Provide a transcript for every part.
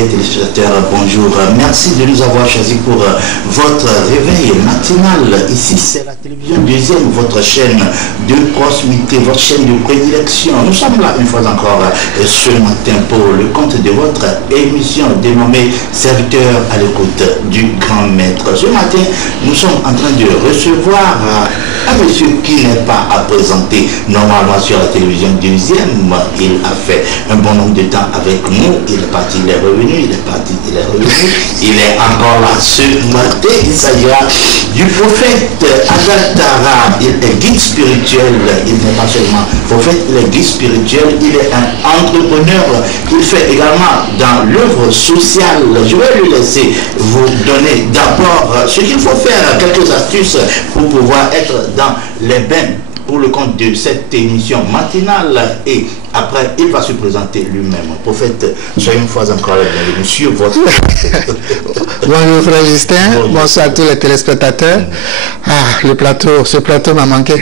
fidèles téléspectateurs, bonjour. Merci de nous avoir choisis pour votre réveil matinal. Ici, c'est la télévision deuxième, votre chaîne de proximité, votre chaîne de prédilection. Nous sommes là une fois encore ce matin pour le compte de votre émission dénommée Serviteur à l'écoute du grand maître. Ce matin, nous sommes en train de recevoir un monsieur qui n'est pas à présenter normalement sur la télévision deuxième. Il a fait un bon nombre de temps avec nous. Il est parti, il est revenu, il est parti, il est revenu. Il est encore là ce matin. Il s'agira du prophète Agatara. Il est guide spirituel. Il n'est pas seulement prophète, il est guide spirituel. Il est un entrepreneur. Il fait également dans l'œuvre sociale. Je vais lui laisser vous donner d'abord ce qu'il faut faire, quelques astuces pour pouvoir être dans les bains pour le compte de cette émission matinale, et après il va se présenter lui-même. Prophète, soyez une fois encore là, monsieur votre... Bonjour frère Justin, bonsoir à tous les téléspectateurs. Le plateau, ce plateau m'a manqué.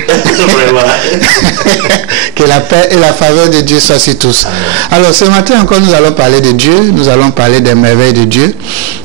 Que la paix et la faveur de Dieu soient sur tous. Alors ce matin encore nous allons parler de Dieu, nous allons parler des merveilles de Dieu.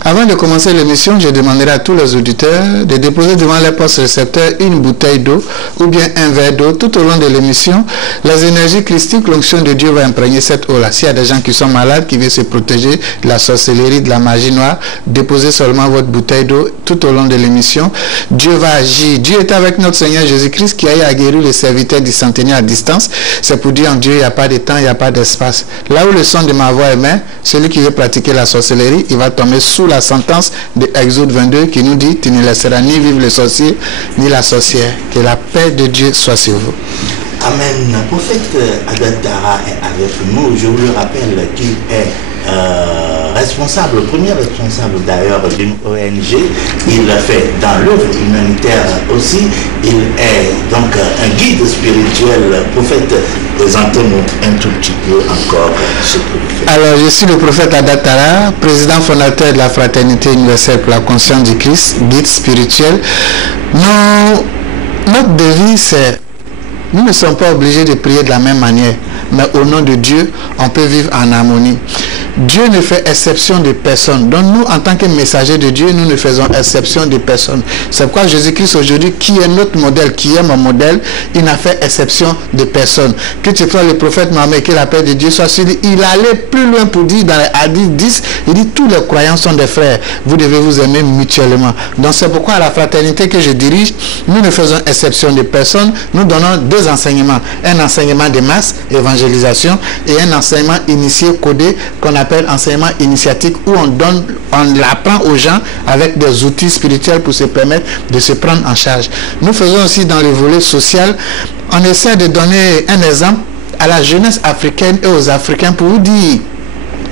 Avant de commencer l'émission, je demanderai à tous les auditeurs de déposer devant les postes récepteurs une bouteille d'eau ou bien un verre d'eau tout au long de l'émission. Les énergies christiques, l'onction de Dieu va imprégner cette eau-là. S'il y a des gens qui sont malades, qui veulent se protéger de la sorcellerie, de la magie noire, déposez seulement votre bouteille d'eau tout au long de l'émission. Dieu va agir. Dieu est avec notre Seigneur Jésus-Christ qui a guéri les serviteurs du centenaire à distance. C'est pour dire en Dieu, il n'y a pas de temps, il n'y a pas d'espace. Là où le son de ma voix est main, celui qui veut pratiquer la sorcellerie, il va tomber sous la sentence de Exode 22 qui nous dit, tu ne laisseras ni vivre le sorcier, ni la sorcière. Que la paix de Dieu soit sur vous. Amen. Prophète Agatara est avec nous. Je vous le rappelle qu'il est responsable, le premier responsable d'ailleurs d'une ONG. Il fait dans l'œuvre humanitaire aussi. Il est donc un guide spirituel. Prophète, présentez-nous un tout petit peu encore ce que vous faites. Alors, je suis le prophète Agatara, président fondateur de la Fraternité universelle pour la conscience du Christ, guide spirituel. Notre devise, c'est: nous ne sommes pas obligés de prier de la même manière, mais au nom de Dieu, on peut vivre en harmonie. Dieu ne fait exception de personne. Donc nous, en tant que messagers de Dieu, nous ne faisons exception de personne. C'est pourquoi Jésus-Christ aujourd'hui, qui est notre modèle, qui est mon modèle, il n'a fait exception de personne. Que tu vois le prophète Mohammed, que la paix de Dieu soit sur lui, il allait plus loin pour dire dans les hadiths 10, il dit tous les croyants sont des frères. Vous devez vous aimer mutuellement. Donc c'est pourquoi à la fraternité que je dirige, nous ne faisons exception de personne. Nous donnons deux enseignements. Un enseignement de masse, évangélisation, et un enseignement initié, codé, qu'on appelle enseignement initiatique, où on l'apprend aux gens avec des outils spirituels pour se permettre de se prendre en charge. Nous faisons aussi dans le volet social, on essaie de donner un exemple à la jeunesse africaine et aux Africains pour vous dire,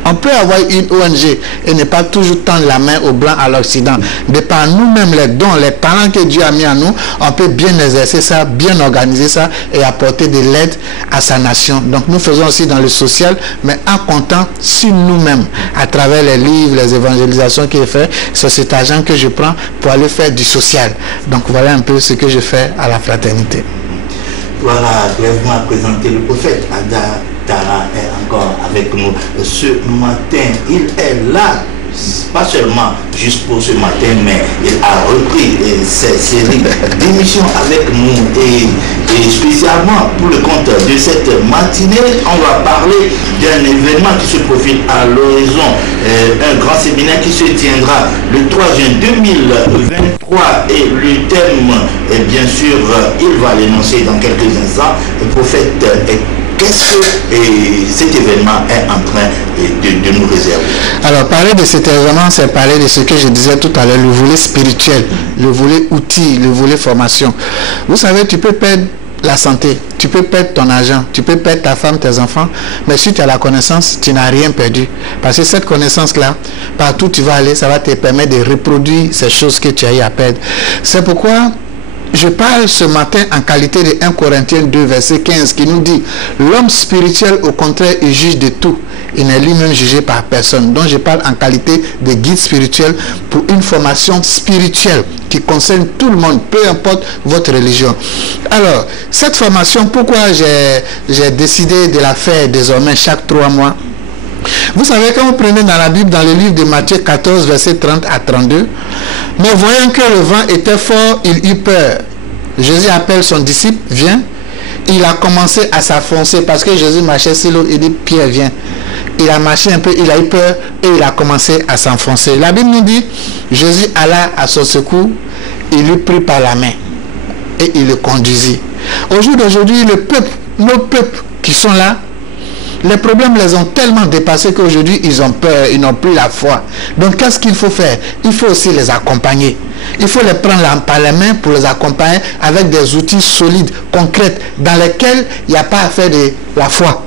on peut avoir une ONG et ne pas toujours tendre la main aux Blancs à l'Occident. De par nous-mêmes, les dons, les talents que Dieu a mis en nous, on peut bien exercer ça, bien organiser ça et apporter de l'aide à sa nation. Donc nous faisons aussi dans le social, mais en comptant sur nous-mêmes, à travers les livres, les évangélisations qu'il fait. C'est cet argent que je prends pour aller faire du social. Donc voilà un peu ce que je fais à la fraternité. Voilà, brièvement présenter le prophète Agatara est encore avec nous ce matin. Il est là, pas seulement juste pour ce matin, mais il a repris ses séries d'émissions avec nous, et spécialement pour le compte de cette matinée, on va parler d'un événement qui se profile à l'horizon, un grand séminaire qui se tiendra le 3 juin 2023, et le thème, bien sûr, il va l'énoncer dans quelques instants. Le prophète, qu'est-ce que cet événement est en train de nous réserver? Alors, parler de cet événement, c'est parler de ce que je disais tout à l'heure, le volet spirituel, le volet outil, le volet formation. Vous savez, tu peux perdre la santé, tu peux perdre ton argent, tu peux perdre ta femme, tes enfants, mais si tu as la connaissance, tu n'as rien perdu. Parce que cette connaissance-là, partout où tu vas aller, ça va te permettre de reproduire ces choses que tu as eu à perdre. C'est pourquoi je parle ce matin en qualité de 1 Corinthiens 2, verset 15, qui nous dit: l'homme spirituel, au contraire, il juge de tout. Il n'est lui-même jugé par personne. Donc je parle en qualité de guide spirituel pour une formation spirituelle qui concerne tout le monde, peu importe votre religion. Alors, cette formation, pourquoi j'ai décidé de la faire désormais chaque 3 mois? Vous savez, quand vous prenez dans la Bible, dans le livre de Matthieu 14, verset 30 à 32, mais voyant que le vent était fort, il eut peur. Jésus appelle son disciple, viens. Il a commencé à s'enfoncer parce que Jésus marchait sur l'eau. Il dit, Pierre, viens. Il a marché un peu, il a eu peur et il a commencé à s'enfoncer. La Bible nous dit, Jésus alla à son secours, il le prit par la main et il le conduisit. Au jour d'aujourd'hui, le peuple, nos peuples qui sont là, les problèmes les ont tellement dépassés qu'aujourd'hui, ils ont peur, ils n'ont plus la foi. Donc, qu'est-ce qu'il faut faire? Il faut aussi les accompagner. Il faut les prendre par la main pour les accompagner avec des outils solides, concrets, dans lesquels il n'y a pas à faire de la foi.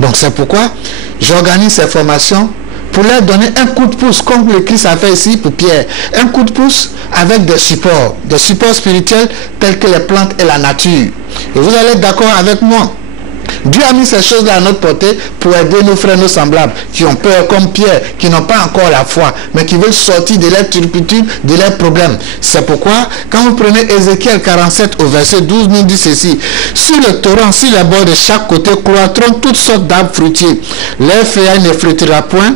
Donc, c'est pourquoi j'organise ces formations pour leur donner un coup de pouce, comme le Christ a fait ici pour Pierre. Un coup de pouce avec des supports spirituels tels que les plantes et la nature. Et vous allez être d'accord avec moi. Dieu a mis ces choses-là à notre portée pour aider nos frères, nos semblables, qui ont peur comme Pierre, qui n'ont pas encore la foi, mais qui veulent sortir de leurs turpitudes, de leurs problèmes. C'est pourquoi, quand vous prenez Ézéchiel 47 au verset 12, nous dit ceci. Sur le torrent, sur les bords de chaque côté, croîtront toutes sortes d'arbres fruitiers. Leur feuillage ne fruitera point.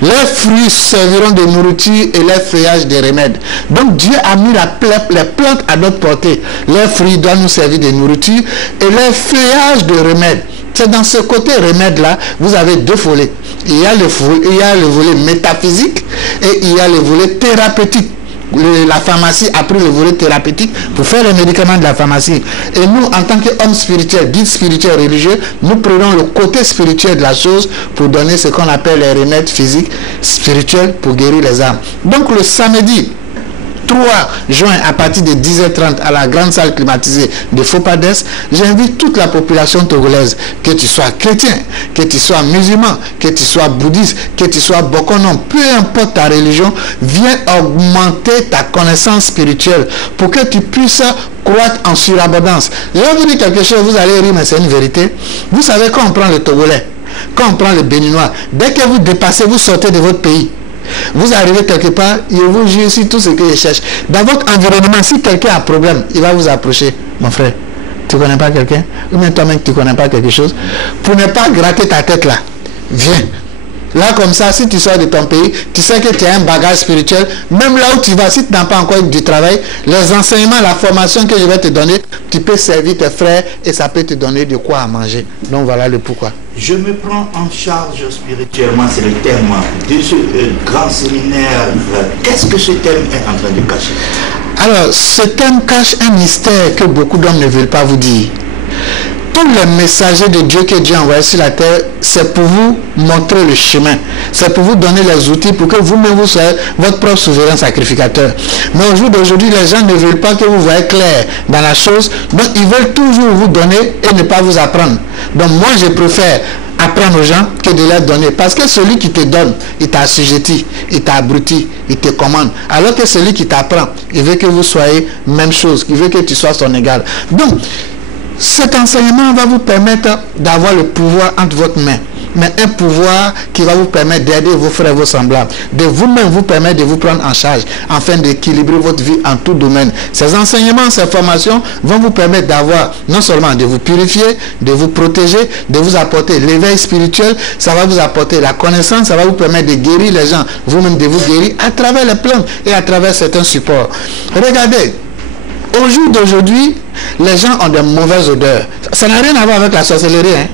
Les fruits serviront de nourriture et les feuillages de remèdes. Donc Dieu a mis les plantes à notre portée. Les fruits doivent nous servir de nourriture et les feuillages de remèdes. C'est dans ce côté remède-là, vous avez deux volets. Il y a le volet métaphysique et il y a le volet thérapeutique. La pharmacie a pris le volet thérapeutique pour faire les médicaments de la pharmacie. Et nous, en tant qu'hommes spirituels, guides spirituels religieux, nous prenons le côté spirituel de la chose pour donner ce qu'on appelle les remèdes physiques, spirituels, pour guérir les âmes. Donc le samedi 3 juin à partir de 10h30 à la grande salle climatisée de Fopades, j'invite toute la population togolaise, que tu sois chrétien, que tu sois musulman, que tu sois bouddhiste, que tu sois bokonon, peu importe ta religion, viens augmenter ta connaissance spirituelle pour que tu puisses croître en surabondance. Je vais vous dire quelque chose, vous allez rire, mais c'est une vérité. Vous savez, quand on prend le Togolais, quand on prend le Béninois, dès que vous dépassez, vous sortez de votre pays. Vous arrivez quelque part, il vous jure sur tout ce que je cherche. Dans votre environnement, si quelqu'un a un problème, il va vous approcher. Mon frère, tu ne connais pas quelqu'un? Ou même toi-même, tu ne connais pas quelque chose? Pour ne pas gratter ta tête là, viens. Là, comme ça, si tu sors de ton pays, tu sais que tu as un bagage spirituel. Même là où tu vas, si tu n'as pas encore du travail, les enseignements, la formation que je vais te donner, tu peux servir tes frères et ça peut te donner de quoi à manger. Donc voilà le pourquoi. Je me prends en charge spirituellement, c'est le thème de ce grand séminaire. Qu'est-ce que ce thème est en train de cacher? Alors, ce thème cache un mystère que beaucoup d'hommes ne veulent pas vous dire. Tous les messagers de Dieu que Dieu a envoyés sur la terre, c'est pour vous montrer le chemin. C'est pour vous donner les outils pour que vous-même vous soyez votre propre souverain sacrificateur. Mais au jour d'aujourd'hui, les gens ne veulent pas que vous voyez clair dans la chose. Donc, ils veulent toujours vous donner et ne pas vous apprendre. Donc, moi, je préfère apprendre aux gens que de leur donner. Parce que celui qui te donne, il t'a assujetti, il t'a abruti, il te commande. Alors que celui qui t'apprend, il veut que vous soyez même chose. Il veut que tu sois son égal. Donc, cet enseignement va vous permettre d'avoir le pouvoir entre votre main. Mais un pouvoir qui va vous permettre d'aider vos frères et vos semblables. De vous-même vous permettre de vous prendre en charge afin d'équilibrer votre vie en tout domaine. Ces enseignements, ces formations vont vous permettre d'avoir non seulement de vous purifier, de vous protéger, de vous apporter l'éveil spirituel. Ça va vous apporter la connaissance, ça va vous permettre de guérir les gens. Vous-même de vous guérir à travers les plantes et à travers certains supports. Regardez. Au jour d'aujourd'hui, les gens ont de mauvaises odeurs. Ça n'a rien à voir avec la sorcellerie. Hein?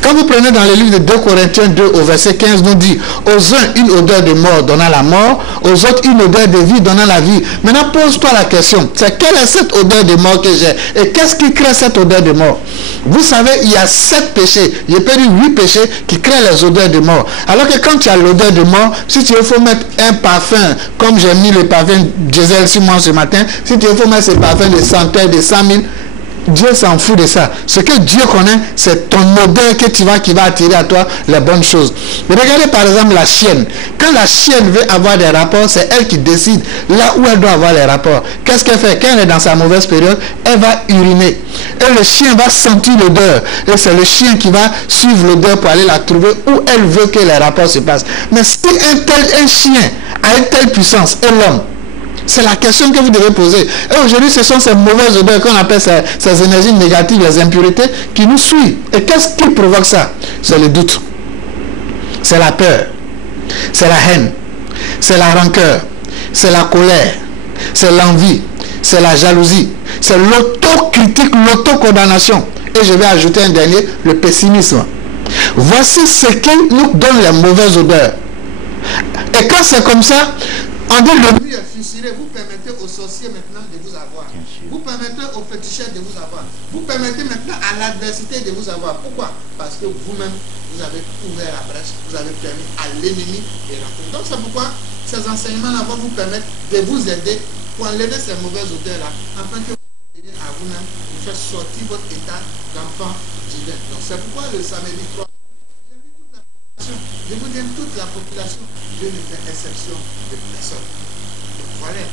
Quand vous prenez dans le livre de 2 Corinthiens 2 au verset 15, nous dit, aux uns une odeur de mort donnant la mort, aux autres une odeur de vie donnant la vie. Maintenant pose-toi la question, c'est quelle est cette odeur de mort que j'ai? Et qu'est-ce qui crée cette odeur de mort? Vous savez, il y a 7 péchés, j'ai perdu 8 péchés qui créent les odeurs de mort. Alors que quand tu as l'odeur de mort, si tu veux, faut mettre un parfum, comme j'ai mis le parfum diesel sur moi ce matin, si tu veux, faut mettre ce parfum de senteur de 100 000, Dieu s'en fout de ça. Ce que Dieu connaît, c'est ton odeur que tu vas, qui va attirer à toi les bonnes choses. Mais regardez par exemple la chienne. Quand la chienne veut avoir des rapports, c'est elle qui décide là où elle doit avoir les rapports. Qu'est-ce qu'elle fait? Quand elle est dans sa mauvaise période, elle va uriner. Et le chien va sentir l'odeur. Et c'est le chien qui va suivre l'odeur pour aller la trouver où elle veut que les rapports se passent. Mais si un chien a une telle puissance, et l'homme, c'est la question que vous devez poser. Et aujourd'hui, ce sont ces mauvaises odeurs qu'on appelle ces énergies négatives, les impuretés, qui nous suivent. Et qu'est-ce qui provoque ça? C'est le doute. c'est la peur, c'est la haine, c'est la rancœur, c'est la colère, c'est l'envie, c'est la jalousie, c'est l'autocritique, l'autocondamnation. Et je vais ajouter un dernier, le pessimisme. Voici ce qui nous donne les mauvaises odeurs. Et quand c'est comme ça, on dit le mur est fissuré, vous permettez aux sorciers maintenant de vous avoir. Vous permettez aux féticheurs de vous avoir. Vous permettez maintenant à l'adversité de vous avoir. Pourquoi? Parce que vous-même, vous avez ouvert la brèche, vous avez permis à l'ennemi de rentrer. Donc c'est pourquoi ces enseignements-là vont vous permettre de vous aider pour enlever ces mauvaises odeurs-là, afin que vous à vous-même, vous faites sortir votre état d'enfant divin. Donc c'est pourquoi le samedi 3, je vous donne toute la population, Dieu ne fait exception de personne. Voilà.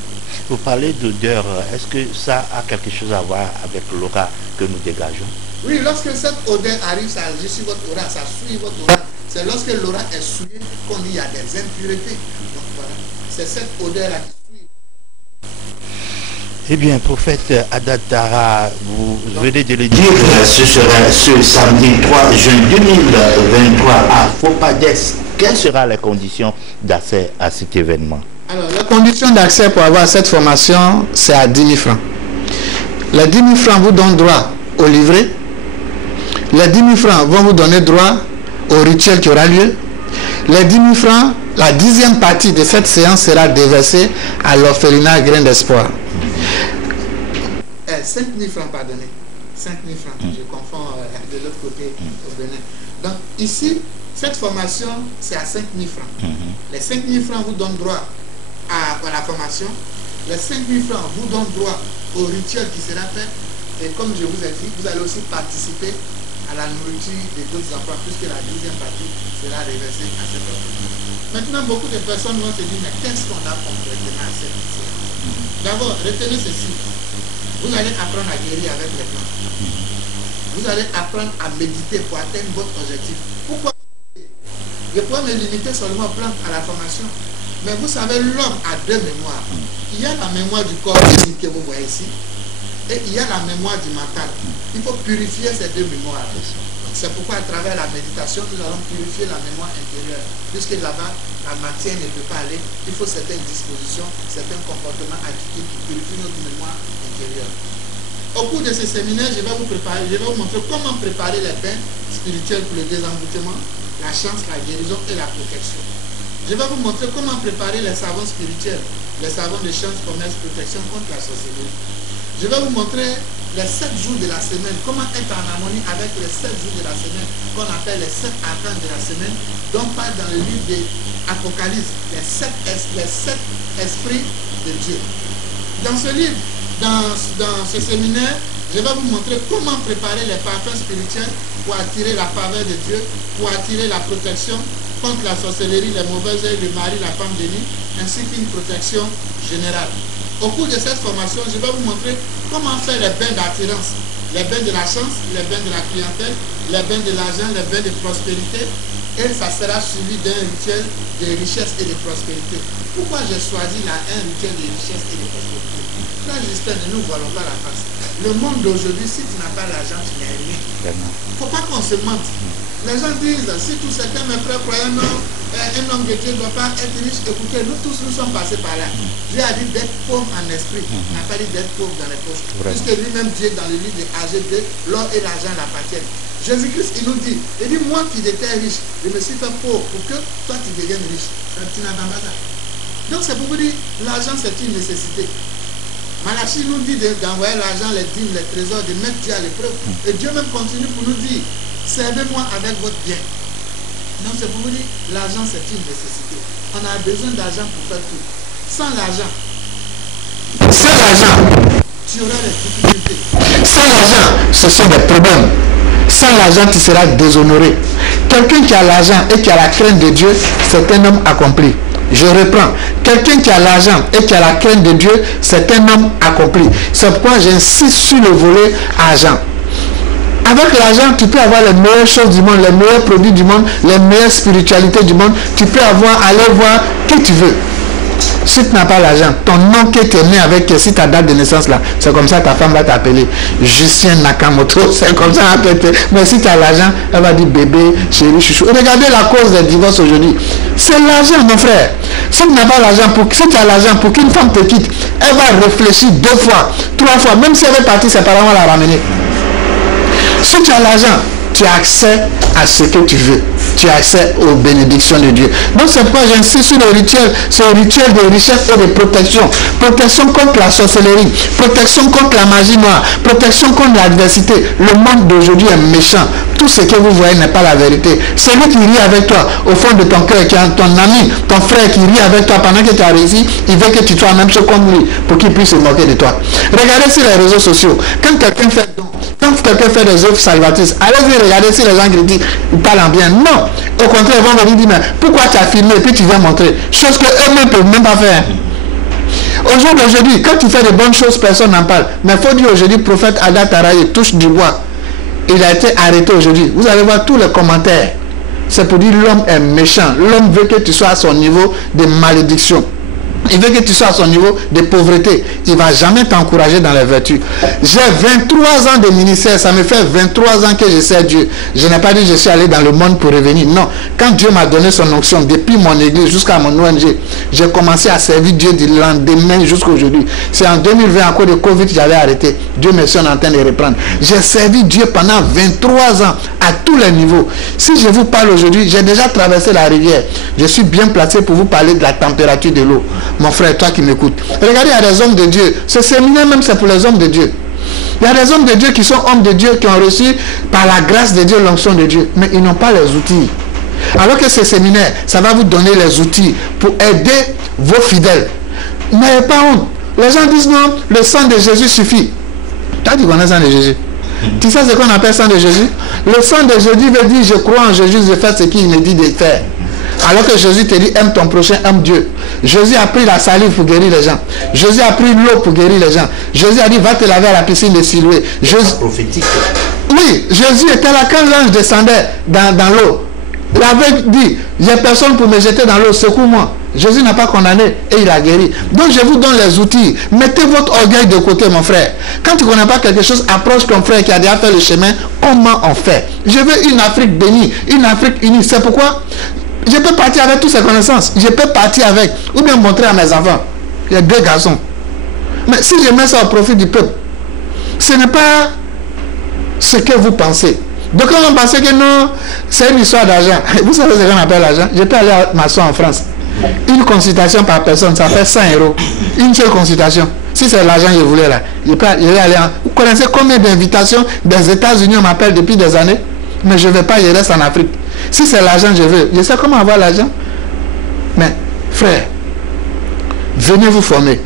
Vous parlez d'odeur, est-ce que ça a quelque chose à voir avec l'aura que nous dégageons? Oui, lorsque cette odeur arrive, ça agit sur votre aura, ça souille votre aura. C'est lorsque l'aura est souillée qu'on dit qu'il y a des impuretés. Donc voilà, c'est cette odeur-là qui souille. Eh bien, prophète Adatara, vous venez de le dire, ce sera ce samedi 3 juin 2023 à Fopades. Quelles seront les conditions d'accès à cet événement? Alors, la condition d'accès pour avoir cette formation, c'est à 10 000 francs. Les 10 000 francs vous donnent droit au livret. Les 10 000 francs vont vous donner droit au rituel qui aura lieu. Les 10 000 francs, la 10e partie de cette séance sera déversée à l'orphelinat Grain d'Espoir. 5 000 francs, pardonnez. 5 000 francs, je confonds de l'autre côté au Bénin. Donc ici, cette formation, c'est à 5 000 francs. Les 5 000 francs vous donnent droit à la formation. Les 5 000 francs vous donnent droit au rituel qui sera fait. Et comme je vous ai dit, vous allez aussi participer à la nourriture des autres enfants, puisque la 10e partie sera reversée à cette offre. Maintenant, beaucoup de personnes vont se dire, mais qu'est-ce qu'on a concrètement à cette séance? D'abord, retenez ceci. Vous allez apprendre à guérir avec les plantes. Vous allez apprendre à méditer pour atteindre votre objectif. Pourquoi? Je pourrais me limiter seulement aux plantes à la formation. Mais vous savez, l'homme a deux mémoires. Il y a la mémoire du corps physique que vous voyez ici. Et il y a la mémoire du mental. Il faut purifier ces deux mémoires. C'est pourquoi à travers la méditation, nous allons purifier la mémoire intérieure. Puisque là-bas, la matière ne peut pas aller. Il faut certaines dispositions, certains comportements attitudes qui purifient notre mémoire intérieure. Au cours de ce séminaire, je vais vous montrer comment préparer les bains spirituels pour le désengouement, la chance, la guérison et la protection. Je vais vous montrer comment préparer les savons spirituels, les savons de chance, commerce, protection contre la sorcellerie. Je vais vous montrer les 7 jours de la semaine, comment être en harmonie avec les 7 jours de la semaine, qu'on appelle les 7 arcanes de la semaine, dont parle dans le livre de l'Apocalypse, les 7 esprits de Dieu. Dans ce livre, dans ce séminaire, je vais vous montrer comment préparer les parfums spirituels pour attirer la faveur de Dieu, pour attirer la protection contre la sorcellerie, les mauvais œils, le mari, la femme de nuit, ainsi qu'une protection générale. Au cours de cette formation, je vais vous montrer comment faire les bains d'attirance, les bains de la chance, les bains de la clientèle, les bains de l'argent, les bains de prospérité. Et ça sera suivi d'un rituel de richesse et de prospérité. Pourquoi j'ai choisi un rituel de richesse et de prospérité? Là, j'espère ne nous voilons pas la face. Le monde d'aujourd'hui, si tu n'as pas l'argent, tu n'as rien. Il ne faut pas qu'on se mente. Les gens disent, si tout certains mes frères croient un homme de Dieu ne doit pas être riche, écoutez, nous tous nous sommes passés par là. Dieu a dit d'être pauvre en esprit, il n'a pas dit d'être pauvre dans les poches. Puisque lui-même Dieu dans le livre de AG2, l'or et l'argent l'appartiennent. Jésus-Christ, il nous dit, moi qui étais riche, je me suis fait pauvre pour que toi tu deviennes riche. Tu n'as pas ça. Donc c'est pour vous dire, l'argent c'est une nécessité. Malachie nous dit d'envoyer l'argent, les dîmes, les trésors, de mettre Dieu à l'épreuve. Et Dieu même continue pour nous dire, servez-moi avec votre bien. Donc c'est pour vous dire, l'argent c'est une nécessité. On a besoin d'argent pour faire tout. Sans l'argent, tu auras des difficultés. Sans l'argent, ce sont des problèmes. Sans l'argent, tu seras déshonoré. Quelqu'un qui a l'argent et qui a la crainte de Dieu, c'est un homme accompli. Je reprends. Quelqu'un qui a l'argent et qui a la crainte de Dieu, c'est un homme accompli. C'est pourquoi j'insiste sur le volet argent. Avec l'argent, tu peux avoir les meilleures choses du monde, les meilleurs produits du monde, les meilleures spiritualités du monde. Tu peux aller voir qui tu veux. Si tu n'as pas l'argent, ton nom qui est né avec, si ta date de naissance là, c'est comme ça ta femme va t'appeler Justin Nakamoto, c'est comme ça elle va t'appeler. Mais si tu as l'argent, elle va dire bébé, chérie, chouchou. Regardez la cause des divorces aujourd'hui. C'est l'argent, mon frère. Si tu n'as pas l'argent, si tu as l'argent pour qu'une femme te quitte, elle va réfléchir 2 fois, 3 fois, même si elle veut partir, ses parents vont la ramener. Si tu as l'argent, tu as accès à ce que tu veux. Tu as accès aux bénédictions de Dieu. Donc c'est pourquoi j'insiste sur le rituel. C'est un rituel de richesse et de protection. Protection contre la sorcellerie. Protection contre la magie noire. Protection contre l'adversité. Le monde d'aujourd'hui est méchant. Tout ce que vous voyez n'est pas la vérité. Celui qui rit avec toi, au fond de ton cœur, qui est ton ami, ton frère qui rit avec toi pendant que tu as réussi, il veut que tu sois même chose comme lui pour qu'il puisse se moquer de toi. Regardez sur les réseaux sociaux. Quand quelqu'un fait des œuvres salvatrices, allez-y regarder si les gens critiquent, ils parlent en bien. Non. Au contraire, ils vont venir dire, mais pourquoi tu as filmé et puis tu viens montrer. Chose qu'eux-mêmes ne peuvent même pas faire. Aujourd'hui, quand tu fais de bonnes choses, personne n'en parle. Mais il faut dire aujourd'hui, prophète Ada Taraye touche du bois. Il a été arrêté aujourd'hui. Vous allez voir tous les commentaires. C'est pour dire l'homme est méchant. L'homme veut que tu sois à son niveau de malédiction. Il veut que tu sois à son niveau de pauvreté. Il ne va jamais t'encourager dans les vertus. J'ai 23 ans de ministère. Ça me fait 23 ans que je sers Dieu. Je n'ai pas dit que je suis allé dans le monde pour revenir. Non. Quand Dieu m'a donné son onction, depuis mon église jusqu'à mon ONG, j'ai commencé à servir Dieu du lendemain jusqu'à aujourd'hui. C'est en 2020, à cause de Covid, j'avais arrêté. Dieu merci, on est en train de reprendre. J'ai servi Dieu pendant 23 ans à tous les niveaux. Si je vous parle aujourd'hui, j'ai déjà traversé la rivière. Je suis bien placé pour vous parler de la température de l'eau. Mon frère, toi qui m'écoutes, regardez, il y a des hommes de Dieu. Ce séminaire même, c'est pour les hommes de Dieu. Il y a des hommes de Dieu qui sont hommes de Dieu, qui ont reçu par la grâce de Dieu l'onction de Dieu. Mais ils n'ont pas les outils. Alors que ce séminaire, ça va vous donner les outils pour aider vos fidèles. N'ayez pas honte. Les gens disent non, le sang de Jésus suffit. Toi, tu connais le sang de Jésus? Tu sais ce qu'on appelle sang de Jésus? Le sang de Jésus veut dire je crois en Jésus, je fais ce qu'il me dit de faire. Alors que Jésus te dit aime ton prochain, aime Dieu. Jésus a pris la salive pour guérir les gens. Jésus a pris l'eau pour guérir les gens. Jésus a dit va te laver à la piscine de Siloué. Jésus... prophétique. Oui, Jésus était là quand l'ange descendait dans l'eau. Il avait dit il n'y a personne pour me jeter dans l'eau, secoue-moi. Jésus n'a pas condamné et il a guéri. Donc je vous donne les outils. Mettez votre orgueil de côté, mon frère. Quand tu ne connais pas quelque chose, approche ton frère qui a déjà fait le chemin. Comment on fait? Je veux une Afrique bénie, une Afrique unie. C'est pourquoi je peux partir avec toutes ces connaissances. Je peux partir avec, ou bien montrer à mes enfants. Il y a 2 garçons. Mais si je mets ça au profit du peuple, ce n'est pas ce que vous pensez. Donc quand on pense que non, c'est une histoire d'argent. Vous savez ce qu'on appelle l'argent? Je peux aller m'asseoir en France. Une consultation par personne, ça fait 100 €. Une seule consultation. Si c'est l'argent que je voulais là, je vais aller en... Vous connaissez combien d'invitations des États-Unis on m'appelle depuis des années? Mais je ne vais pas, je reste en Afrique. Si c'est l'argent que je veux, je sais comment avoir l'argent. Mais, frère, venez vous former.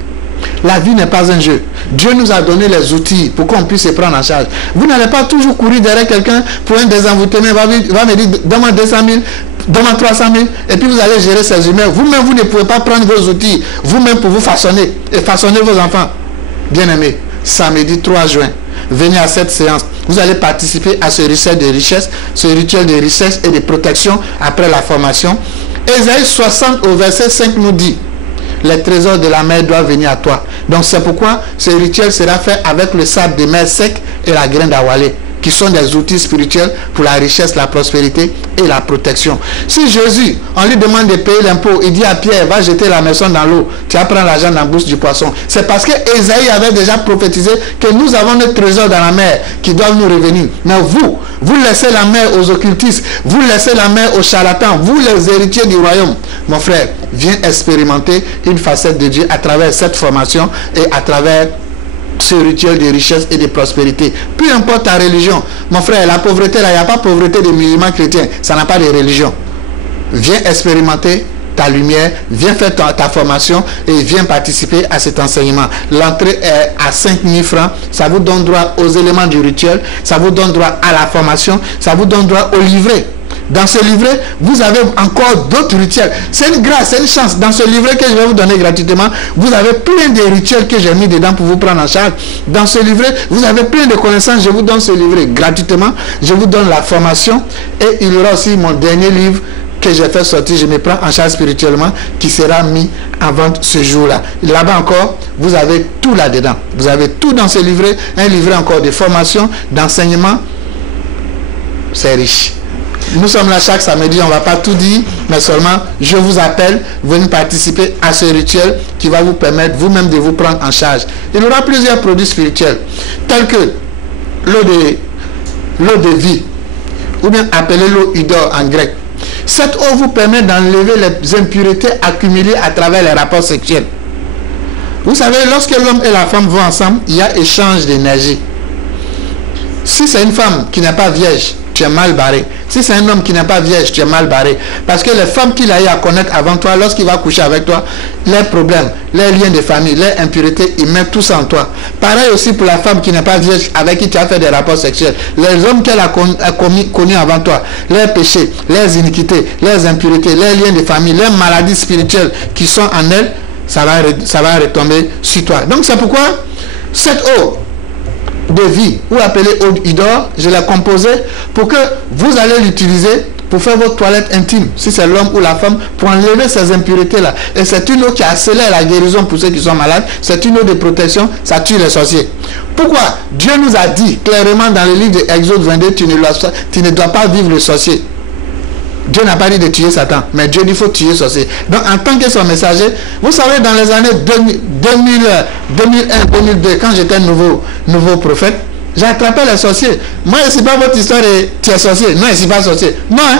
La vie n'est pas un jeu. Dieu nous a donné les outils pour qu'on puisse se prendre en charge. Vous n'allez pas toujours courir derrière quelqu'un pour un désenvoûtement. Va me dire, donne-moi 200 000, donne-moi 300 000, et puis vous allez gérer ces humains. Vous-même, vous ne pouvez pas prendre vos outils, vous-même pour vous façonner, et façonner vos enfants. Bien-aimés, samedi 3 juin, venez à cette séance. Vous allez participer à ce rituel de richesse, ce rituel de richesse et de protection après la formation. Ésaïe 60 au verset 5 nous dit, les trésors de la mer doivent venir à toi. Donc c'est pourquoi ce rituel sera fait avec le sable de mer sec et la graine d'awalé, qui sont des outils spirituels pour la richesse, la prospérité et la protection. Si Jésus, on lui demande de payer l'impôt, il dit à Pierre, va jeter la maison dans l'eau, tu vas prendre l'argent dans la bouche du poisson. C'est parce que Ésaïe avait déjà prophétisé que nous avons des trésors dans la mer qui doivent nous revenir. Mais vous laissez la mer aux occultistes, vous laissez la mer aux charlatans, vous les héritiers du royaume. Mon frère, viens expérimenter une facette de Dieu à travers cette formation et à travers ce rituel de richesse et de prospérité. Peu importe ta religion. Mon frère, la pauvreté là, il n'y a pas pauvreté des musulmans chrétiens. Ça n'a pas de religion. Viens expérimenter ta lumière, viens faire ta formation et viens participer à cet enseignement. L'entrée est à 5 000 francs. Ça vous donne droit aux éléments du rituel. Ça vous donne droit à la formation. Ça vous donne droit au livret. Dans ce livret, vous avez encore d'autres rituels. C'est une grâce, c'est une chance. Dans ce livret que je vais vous donner gratuitement, vous avez plein de rituels que j'ai mis dedans pour vous prendre en charge. Dans ce livret, vous avez plein de connaissances. Je vous donne ce livret gratuitement. Je vous donne la formation. Et il y aura aussi mon dernier livre, que j'ai fait sortir, je me prends en charge spirituellement, qui sera mis en vente ce jour-là. Là-bas encore, vous avez tout là-dedans. Vous avez tout dans ce livret, un livret encore de formation, d'enseignement. C'est riche. Nous sommes là chaque samedi, on ne va pas tout dire, mais seulement je vous appelle, venez participer à ce rituel qui va vous permettre vous-même de vous prendre en charge. Il y aura plusieurs produits spirituels, tels que l'eau de vie, ou bien appelée l'eau idor en grec. Cette eau vous permet d'enlever les impuretés accumulées à travers les rapports sexuels. Vous savez, lorsque l'homme et la femme vont ensemble, il y a échange d'énergie. Si c'est une femme qui n'est pas vierge, tu es mal barré. Si c'est un homme qui n'est pas vierge, tu es mal barré. Parce que les femmes qu'il a eu à connaître avant toi, lorsqu'il va coucher avec toi, leurs problèmes, leurs liens de famille, leurs impuretés, ils mettent tout ça en toi. Pareil aussi pour la femme qui n'est pas vierge, avec qui tu as fait des rapports sexuels. Les hommes qu'elle a connus avant toi, leurs péchés, leurs iniquités, leurs impuretés, leurs liens de famille, leurs maladies spirituelles qui sont en elle, ça va retomber sur toi. Donc c'est pourquoi cette eau de vie, ou appelée eau d'idor, je l'ai composée pour que vous allez l'utiliser pour faire votre toilette intime, si c'est l'homme ou la femme, pour enlever ces impuretés-là. Et c'est une eau qui accélère la guérison pour ceux qui sont malades. C'est une eau de protection, ça tue les sorciers. Pourquoi? Dieu nous a dit clairement dans le livre de Exode 22, tu ne dois pas vivre le sorcier. Dieu n'a pas dit de tuer Satan, mais Dieu dit qu'il faut tuer le sorcier. Donc en tant que son messager, vous savez, dans les années 2001, 2002, quand j'étais nouveau prophète, j'attrapais les sorciers. Moi, je ne sais pas votre histoire de tu es sorcier. Non, je ne suis pas sorcier. Non, hein?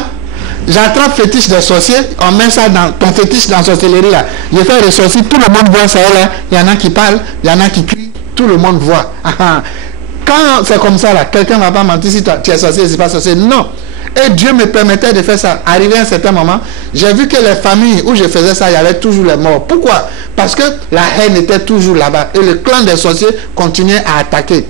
J'attrape fétiche des sorciers, on met ça dans ton fétiche dans la sorcellerie là. Je fais les sorciers, tout le monde voit ça là. Il y en a qui parlent, il y en a qui crient, tout le monde voit. Quand c'est comme ça là, quelqu'un ne va pas mentir si tu es sorcier, je ne suis pas sorcier. Non. Et Dieu me permettait de faire ça. Arrivé à un certain moment, j'ai vu que les familles où je faisais ça, il y avait toujours les morts. Pourquoi? Parce que la haine était toujours là-bas. Et le clan des sorciers continuait à attaquer.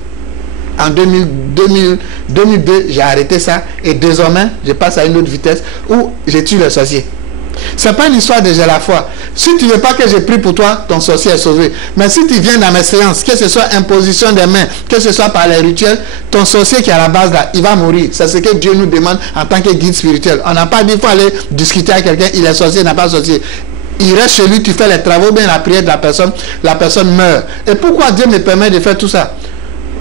En 2002, j'ai arrêté ça. Et désormais, je passe à une autre vitesse où je tue les sorciers. Ce n'est pas une histoire de j'ai la foi. Si tu ne veux pas que je prie pour toi, ton sorcier est sauvé. Mais si tu viens dans mes séances, que ce soit imposition des mains, que ce soit par les rituels, ton sorcier qui est à la base là, il va mourir. C'est ce que Dieu nous demande en tant que guide spirituel. On n'a pas dit qu'il faut aller discuter avec quelqu'un, il est sorcier, il n'a pas sorcier. Il reste chez lui, tu fais les travaux, bien la prière de la personne meurt. Et pourquoi Dieu me permet de faire tout ça?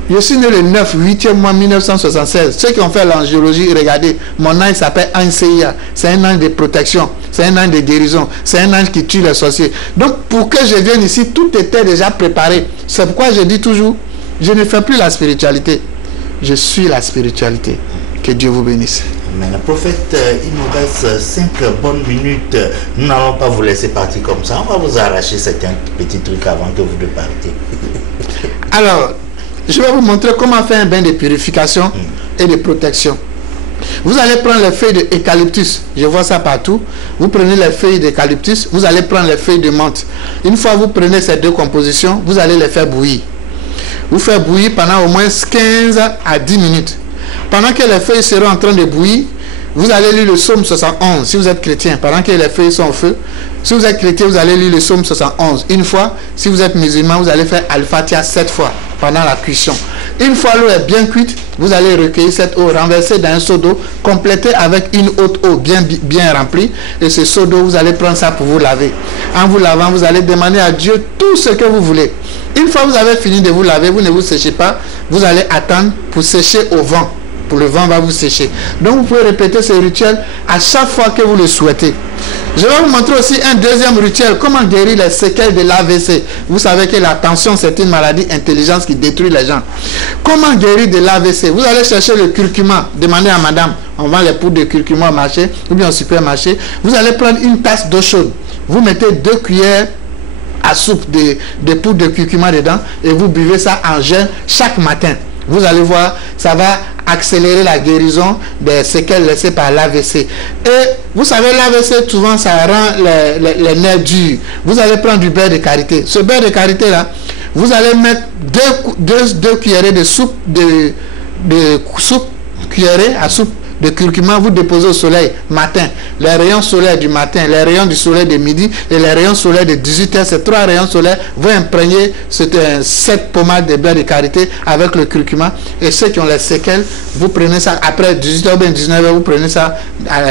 Je suis né le 8e mois 1976. Ceux qui ont fait l'angiologie, regardez, mon ange s'appelle ange CIA. C'est un ange de protection, c'est un ange de guérison, c'est un ange qui tue les sorciers. Donc pour que je vienne ici, tout était déjà préparé. C'est pourquoi je dis toujours, je ne fais plus la spiritualité, je suis la spiritualité. Que Dieu vous bénisse. Amen. Prophète, il nous reste 5 bonnes minutes. Nous n'allons pas vous laisser partir comme ça. On va vous arracher certains petits trucs avant que vous de partiez. Alors, je vais vous montrer comment faire un bain de purification et de protection. Vous allez prendre les feuilles d'eucalyptus. Je vois ça partout. Vous prenez les feuilles d'eucalyptus. Vous allez prendre les feuilles de menthe. Une fois que vous prenez ces deux compositions, vous allez les faire bouillir. Vous faites bouillir pendant au moins 15 à 10 minutes. Pendant que les feuilles seront en train de bouillir, vous allez lire le psaume 71 si vous êtes chrétien, pendant que les feuilles sont au feu. Si vous êtes chrétien, vous allez lire le psaume 71 une fois. Si vous êtes musulman, vous allez faire Al-Fatiha 7 fois pendant la cuisson. Une fois l'eau est bien cuite, vous allez recueillir cette eau, renverser dans un seau d'eau, compléter avec une autre eau bien remplie. Et ce seau d'eau, vous allez prendre ça pour vous laver. En vous lavant, vous allez demander à Dieu tout ce que vous voulez. Une fois que vous avez fini de vous laver, vous ne vous séchez pas, vous allez attendre pour sécher au vent. Pour le vent va vous sécher. Donc vous pouvez répéter ce rituel à chaque fois que vous le souhaitez. Je vais vous montrer aussi un deuxième rituel, comment guérir les séquelles de l'AVC. Vous savez que la tension, c'est une maladie intelligente qui détruit les gens. Comment guérir de l'AVC? Vous allez chercher le curcuma, demandez à madame, on vend les poudres de curcuma au marché ou bien au supermarché. Vous allez prendre une tasse d'eau chaude, vous mettez 2 cuillères à soupe de poudre de curcuma dedans et vous buvez ça en jeûne chaque matin. Vous allez voir, ça va accélérer la guérison des séquelles laissées par l'AVC. Et vous savez, l'AVC, souvent, ça rend les nerfs durs. Vous allez prendre du beurre de karité. Ce beurre de karité là, vous allez mettre 2 cuillerées de soupe, de soupe cuillerée à soupe de curcuma, vous déposez au soleil matin. Les rayons solaires du matin, les rayons du soleil de midi et les rayons solaires de 18h, ces 3 rayons solaires vont imprégner cette pommade de beurre de karité avec le curcuma. Et ceux qui ont les séquelles, vous prenez ça après 18h ou bien 19h, vous prenez ça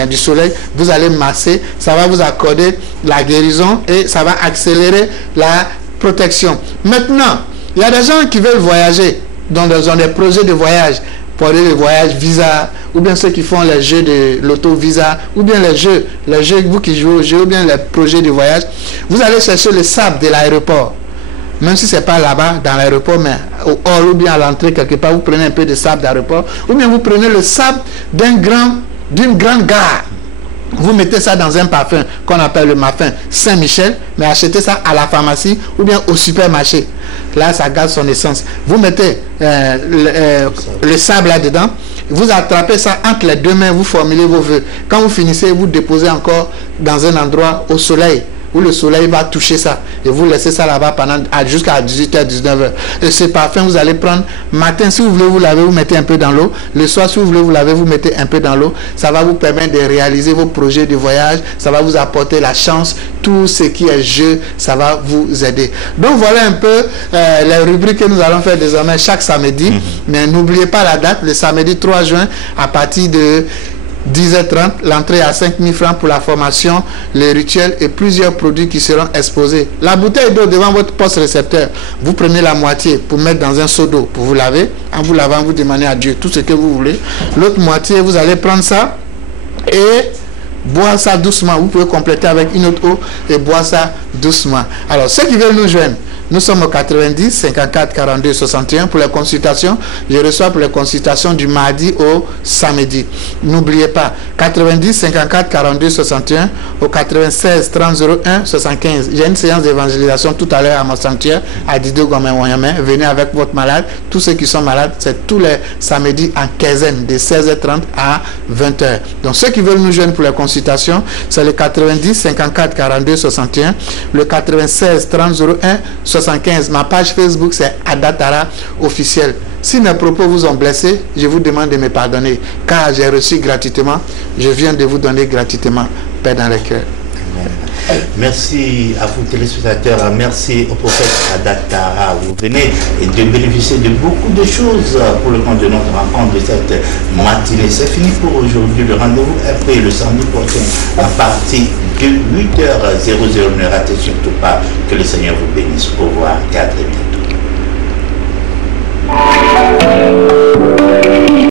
du soleil, vous allez masser, ça va vous accorder la guérison et ça va accélérer la protection. Maintenant, il y a des gens qui veulent voyager, dans des projets de voyage, pour aller le voyage visa, ou bien ceux qui font les jeux de l'auto-visa, ou bien les jeux, vous qui jouez aux jeux, ou bien les projets de voyage. Vous allez chercher le sable de l'aéroport. Même si ce n'est pas là-bas, dans l'aéroport, mais au hall ou bien à l'entrée, quelque part, vous prenez un peu de sable d'aéroport, ou bien vous prenez le sable d'une grande gare. Vous mettez ça dans un parfum qu'on appelle le parfum Saint-Michel, mais achetez ça à la pharmacie ou bien au supermarché. Là, ça garde son essence. Vous mettez le sable là-dedans, vous attrapez ça entre les deux mains, vous formulez vos vœux. Quand vous finissez, vous déposez encore dans un endroit au soleil, où le soleil va toucher ça. Et vous laissez ça là-bas jusqu'à 18h, 19h. Et ce parfum, vous allez prendre matin, si vous voulez vous laver, vous mettez un peu dans l'eau. Le soir, si vous voulez vous laver, vous mettez un peu dans l'eau. Ça va vous permettre de réaliser vos projets de voyage. Ça va vous apporter la chance. Tout ce qui est jeu, ça va vous aider. Donc voilà un peu les rubriques que nous allons faire désormais chaque samedi. Mais n'oubliez pas la date, le samedi 3 juin, à partir de 10h30, l'entrée à 5 000 francs pour la formation, les rituels et plusieurs produits qui seront exposés. La bouteille d'eau devant votre poste récepteur, vous prenez la moitié pour mettre dans un seau d'eau pour vous laver. En vous lavant, vous demandez à Dieu tout ce que vous voulez. L'autre moitié, vous allez prendre ça et boire ça doucement. Vous pouvez compléter avec une autre eau et boire ça doucement. Alors, ceux qui veulent nous joindre, nous sommes au 90 54 42 61 pour les consultations. Je reçois pour les consultations du mardi au samedi. N'oubliez pas, 90 54 42 61 au 96 30 01 75. J'ai une séance d'évangélisation tout à l'heure à mon sanctuaire à Dido Gomé-Wanyamé. Venez avec votre malade. Tous ceux qui sont malades, c'est tous les samedis en quinzaine de 16h30 à 20h. Donc ceux qui veulent nous joindre pour les consultations, c'est le 90 54 42 61, le 96 30 01 75. Ma page Facebook, c'est Adatara officiel. Si mes propos vous ont blessé, je vous demande de me pardonner, car j'ai reçu gratuitement. Je viens de vous donner gratuitement paix dans le cœur. Merci à vous téléspectateurs, merci au prophète Adatara. Vous venez de bénéficier de beaucoup de choses pour le compte de notre rencontre de cette matinée. C'est fini pour aujourd'hui. Le rendez-vous est pris le samedi prochain à partir de 8h00. Ne ratez surtout pas. Que le Seigneur vous bénisse. Au revoir et à très bientôt.